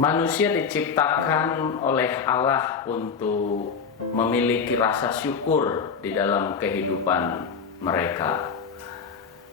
Manusia diciptakan oleh Allah untuk memiliki rasa syukur di dalam kehidupan mereka.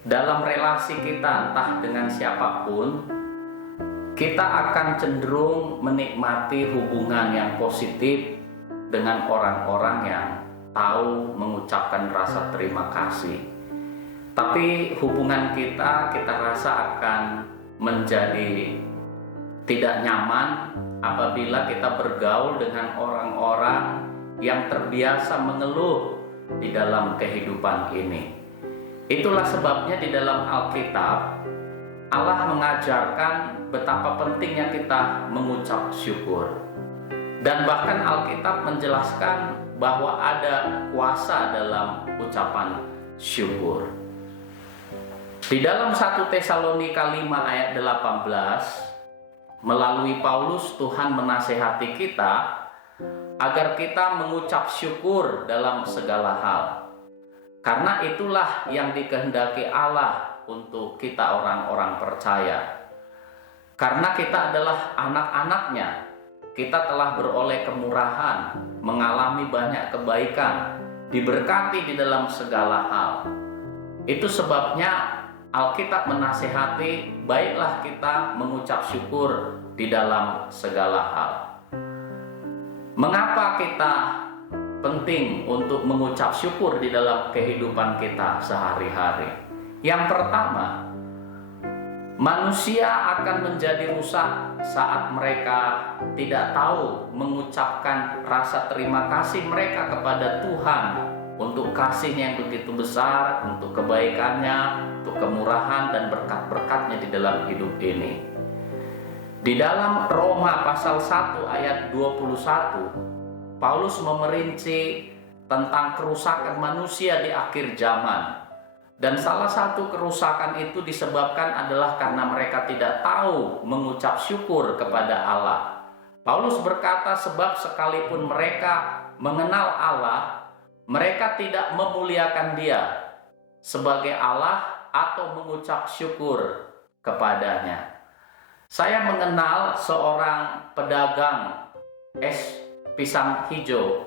Dalam relasi kita entah dengan siapapun, kita akan cenderung menikmati hubungan yang positif dengan orang-orang yang tahu mengucapkan rasa terima kasih. Tapi hubungan kita rasa akan menjadi tidak nyaman apabila kita bergaul dengan orang-orang yang terbiasa mengeluh di dalam kehidupan ini. Itulah sebabnya di dalam Alkitab Allah mengajarkan betapa pentingnya kita mengucap syukur. Dan bahkan Alkitab menjelaskan bahwa ada kuasa dalam ucapan syukur. Di dalam 1 Tesalonika 5 ayat 18, melalui Paulus Tuhan menasehati kita agar kita mengucap syukur dalam segala hal. Karena itulah yang dikehendaki Allah untuk kita orang-orang percaya. Karena kita adalah anak-anaknya, kita telah beroleh kemurahan, mengalami banyak kebaikan, diberkati di dalam segala hal. Itu sebabnya Alkitab menasihati, baiklah kita mengucap syukur di dalam segala hal. Mengapa kita penting untuk mengucap syukur di dalam kehidupan kita sehari-hari? Yang pertama, manusia akan menjadi rusak saat mereka tidak tahu mengucapkan rasa terima kasih mereka kepada Tuhan untuk kasih-Nya yang begitu besar, untuk kebaikannya, untuk kemurahan dan berkat-berkat-Nya di dalam hidup ini. Di dalam Roma pasal 1 ayat 21, Paulus memerinci tentang kerusakan manusia di akhir zaman. Dan salah satu kerusakan itu disebabkan adalah karena mereka tidak tahu mengucap syukur kepada Allah. Paulus berkata, sebab sekalipun mereka mengenal Allah, mereka tidak memuliakan Dia sebagai Allah atau mengucap syukur kepadanya. Saya mengenal seorang pedagang es pisang hijau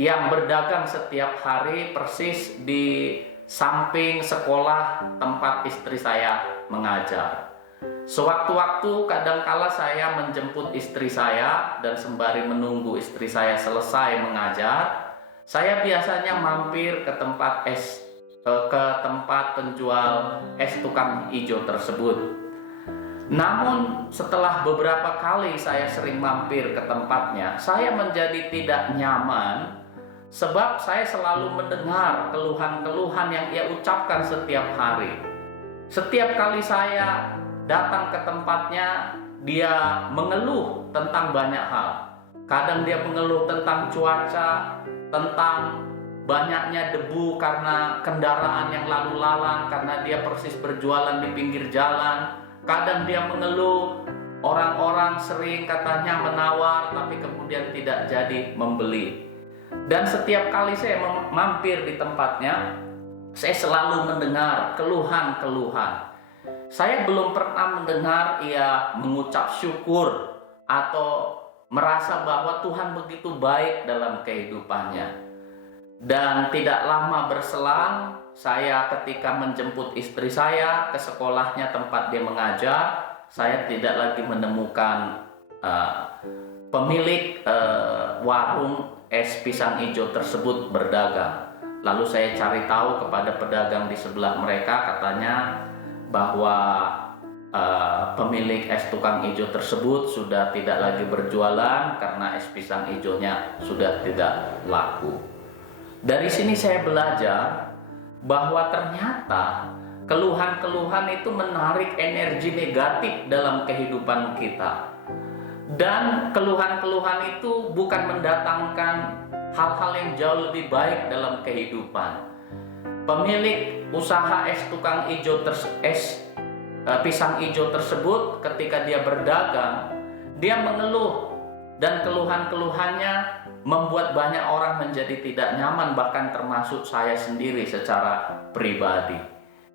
yang berdagang setiap hari persis di samping sekolah tempat istri saya mengajar. Sewaktu-waktu kadangkala saya menjemput istri saya dan sembari menunggu istri saya selesai mengajar, saya biasanya mampir ke tempat penjual es tukang hijau tersebut. Namun setelah beberapa kali saya sering mampir ke tempatnya, saya menjadi tidak nyaman sebab saya selalu mendengar keluhan-keluhan yang ia ucapkan setiap hari. Setiap kali saya datang ke tempatnya, dia mengeluh tentang banyak hal. Kadang dia mengeluh tentang cuaca, tentang banyaknya debu karena kendaraan yang lalu lalang, karena dia persis berjualan di pinggir jalan. Kadang dia mengeluh, orang-orang sering katanya menawar tapi kemudian tidak jadi membeli. Dan setiap kali saya mampir di tempatnya, saya selalu mendengar keluhan-keluhan. Saya belum pernah mendengar ia mengucap syukur atau merasa bahwa Tuhan begitu baik dalam kehidupannya. Dan tidak lama berselang, saya ketika menjemput istri saya ke sekolahnya tempat dia mengajar, saya tidak lagi menemukan pemilik warung es pisang hijau tersebut berdagang. Lalu saya cari tahu kepada pedagang di sebelah mereka, katanya bahwa pemilik es tukang hijau tersebut sudah tidak lagi berjualan karena es pisang hijaunya sudah tidak laku. Dari sini saya belajar bahwa ternyata keluhan-keluhan itu menarik energi negatif dalam kehidupan kita. Dan keluhan-keluhan itu bukan mendatangkan hal-hal yang jauh lebih baik dalam kehidupan. Pemilik usaha es tukang hijau pisang hijau tersebut ketika dia berdagang, dia mengeluh dan keluhan-keluhannya membuat banyak orang menjadi tidak nyaman, bahkan termasuk saya sendiri secara pribadi.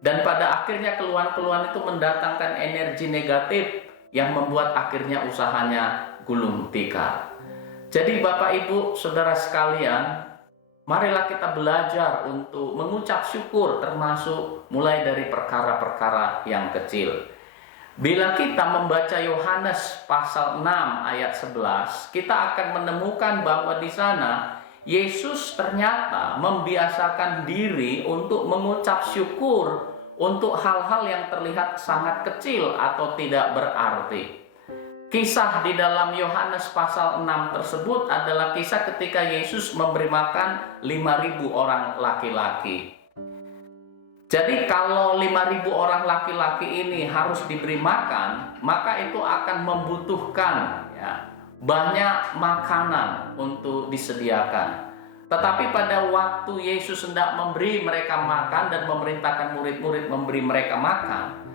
Dan pada akhirnya keluhan-keluhan itu mendatangkan energi negatif yang membuat akhirnya usahanya gulung tikar. Jadi Bapak Ibu Saudara sekalian, marilah kita belajar untuk mengucap syukur, termasuk mulai dari perkara-perkara yang kecil. Bila kita membaca Yohanes pasal 6 ayat 11, kita akan menemukan bahwa di sana Yesus ternyata membiasakan diri untuk mengucap syukur untuk hal-hal yang terlihat sangat kecil atau tidak berarti. Kisah di dalam Yohanes pasal 6 tersebut adalah kisah ketika Yesus memberi makan 5.000 orang laki-laki. Jadi kalau 5.000 orang laki-laki ini harus diberi makan, maka itu akan membutuhkan banyak makanan untuk disediakan. Tetapi pada waktu Yesus hendak memberi mereka makan dan memerintahkan murid-murid memberi mereka makan,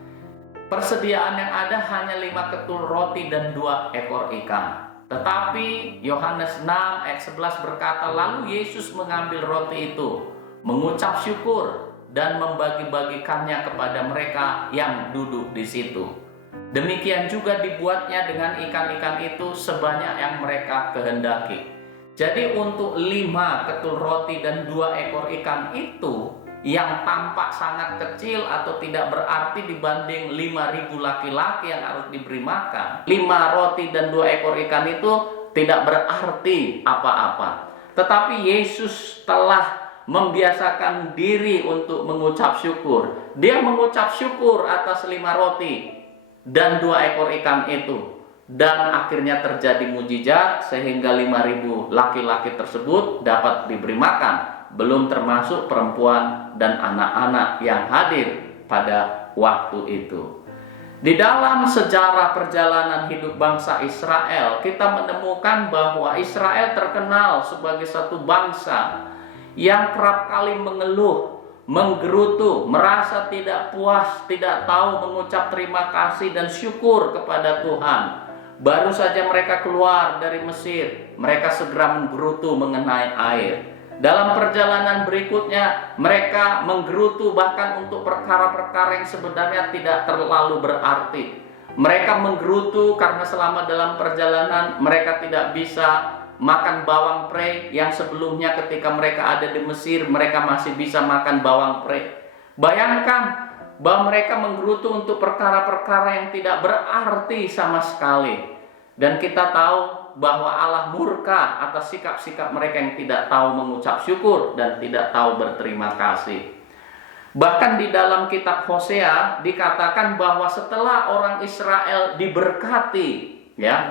persediaan yang ada hanya 5 ketul roti dan 2 ekor ikan. Tetapi Yohanes 6 ayat 11 berkata, lalu Yesus mengambil roti itu, mengucap syukur dan membagi-bagikannya kepada mereka yang duduk di situ. Demikian juga dibuatnya dengan ikan-ikan itu sebanyak yang mereka kehendaki. Jadi untuk 5 ketul roti dan 2 ekor ikan itu yang tampak sangat kecil atau tidak berarti dibanding 5.000 laki-laki yang harus diberi makan, 5 roti dan 2 ekor ikan itu tidak berarti apa-apa. Tetapi Yesus telah membiasakan diri untuk mengucap syukur. Dia mengucap syukur atas 5 roti dan 2 ekor ikan itu. Dan akhirnya terjadi mujizat sehingga 5.000 laki-laki tersebut dapat diberi makan, belum termasuk perempuan dan anak-anak yang hadir pada waktu itu. Di dalam sejarah perjalanan hidup bangsa Israel, kita menemukan bahwa Israel terkenal sebagai satu bangsa yang kerap kali mengeluh, menggerutu, merasa tidak puas, tidak tahu mengucap terima kasih dan syukur kepada Tuhan. Baru saja mereka keluar dari Mesir, mereka segera menggerutu mengenai air. Dalam perjalanan berikutnya, mereka menggerutu bahkan untuk perkara-perkara yang sebenarnya tidak terlalu berarti. Mereka menggerutu karena selama dalam perjalanan mereka tidak bisa makan bawang prei yang sebelumnya ketika mereka ada di Mesir, mereka masih bisa makan bawang prei. Bayangkan bahwa mereka menggerutu untuk perkara-perkara yang tidak berarti sama sekali. Dan kita tahu bahwa Allah murka atas sikap-sikap mereka yang tidak tahu mengucap syukur dan tidak tahu berterima kasih. Bahkan di dalam kitab Hosea dikatakan bahwa setelah orang Israel diberkati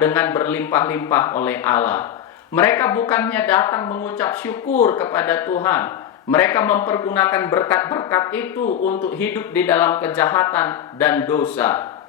dengan berlimpah-limpah oleh Allah, mereka bukannya datang mengucap syukur kepada Tuhan. Mereka mempergunakan berkat-berkat itu untuk hidup di dalam kejahatan dan dosa.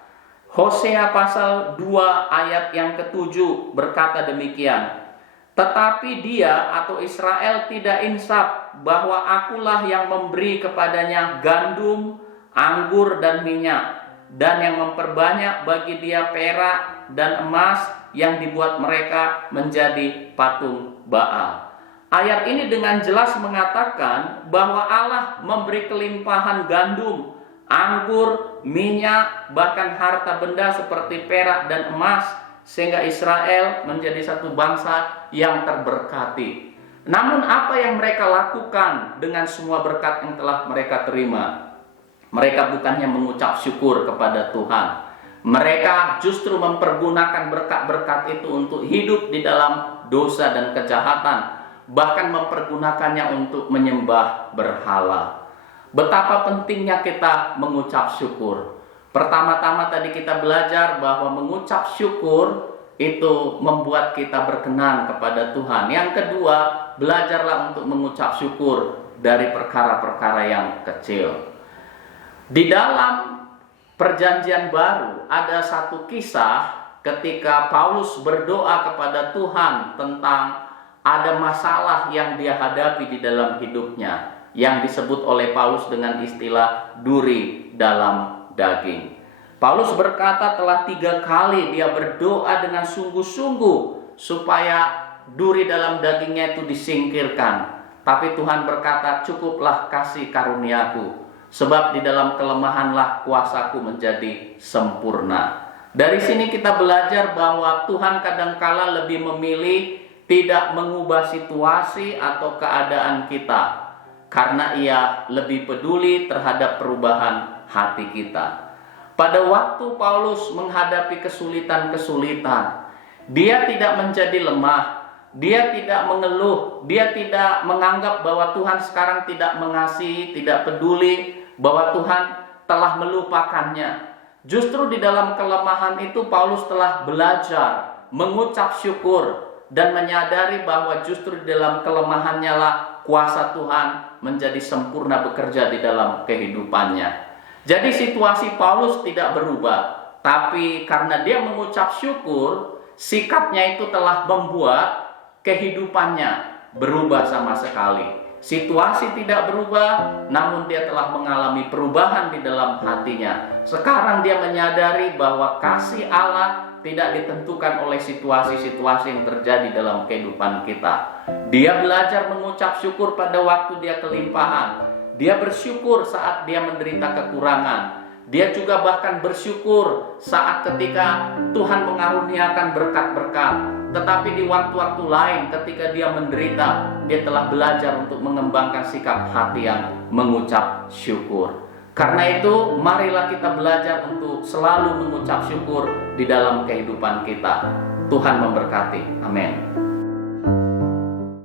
Hosea pasal 2 ayat yang ke-7 berkata demikian. Tetapi dia atau Israel tidak insaf bahwa akulah yang memberi kepadanya gandum, anggur dan minyak, dan yang memperbanyak bagi dia perak dan emas yang dibuat mereka menjadi patung Baal. Ayat ini dengan jelas mengatakan bahwa Allah memberi kelimpahan gandum, anggur, minyak, bahkan harta benda seperti perak dan emas, sehingga Israel menjadi satu bangsa yang terberkati. Namun apa yang mereka lakukan dengan semua berkat yang telah mereka terima? Mereka bukannya mengucap syukur kepada Tuhan. Mereka justru mempergunakan berkat-berkat itu untuk hidup di dalam dosa dan kejahatan, bahkan mempergunakannya untuk menyembah berhala. Betapa pentingnya kita mengucap syukur. Pertama-tama tadi kita belajar bahwa mengucap syukur itu membuat kita berkenan kepada Tuhan. Yang kedua, belajarlah untuk mengucap syukur dari perkara-perkara yang kecil. Di dalam Perjanjian Baru ada satu kisah ketika Paulus berdoa kepada Tuhan tentang ada masalah yang dia hadapi di dalam hidupnya, yang disebut oleh Paulus dengan istilah duri dalam daging. Paulus berkata telah 3 kali dia berdoa dengan sungguh-sungguh supaya duri dalam dagingnya itu disingkirkan. Tapi Tuhan berkata, cukuplah kasih karuniaku, sebab di dalam kelemahanlah kuasaku menjadi sempurna. Dari sini kita belajar bahwa Tuhan kadangkala lebih memilih tidak mengubah situasi atau keadaan kita, karena Ia lebih peduli terhadap perubahan hati kita. Pada waktu Paulus menghadapi kesulitan-kesulitan, dia tidak menjadi lemah, dia tidak mengeluh, dia tidak menganggap bahwa Tuhan sekarang tidak mengasihi, tidak peduli, bahwa Tuhan telah melupakannya. Justru di dalam kelemahan itu Paulus telah belajar mengucap syukur dan menyadari bahwa justru di dalam kelemahannya lah kuasa Tuhan menjadi sempurna bekerja di dalam kehidupannya. Jadi situasi Paulus tidak berubah, tapi karena dia mengucap syukur, sikapnya itu telah membuat kehidupannya berubah sama sekali. Situasi tidak berubah, namun dia telah mengalami perubahan di dalam hatinya. Sekarang dia menyadari bahwa kasih Allah tidak ditentukan oleh situasi-situasi yang terjadi dalam kehidupan kita. Dia belajar mengucap syukur pada waktu dia kelimpahan. Dia bersyukur saat dia menderita kekurangan. Dia juga bahkan bersyukur saat ketika Tuhan mengaruniakan berkat-berkat. Tetapi di waktu-waktu lain ketika dia menderita, dia telah belajar untuk mengembangkan sikap hati yang mengucap syukur. Karena itu, marilah kita belajar untuk selalu mengucap syukur di dalam kehidupan kita. Tuhan memberkati. Amin.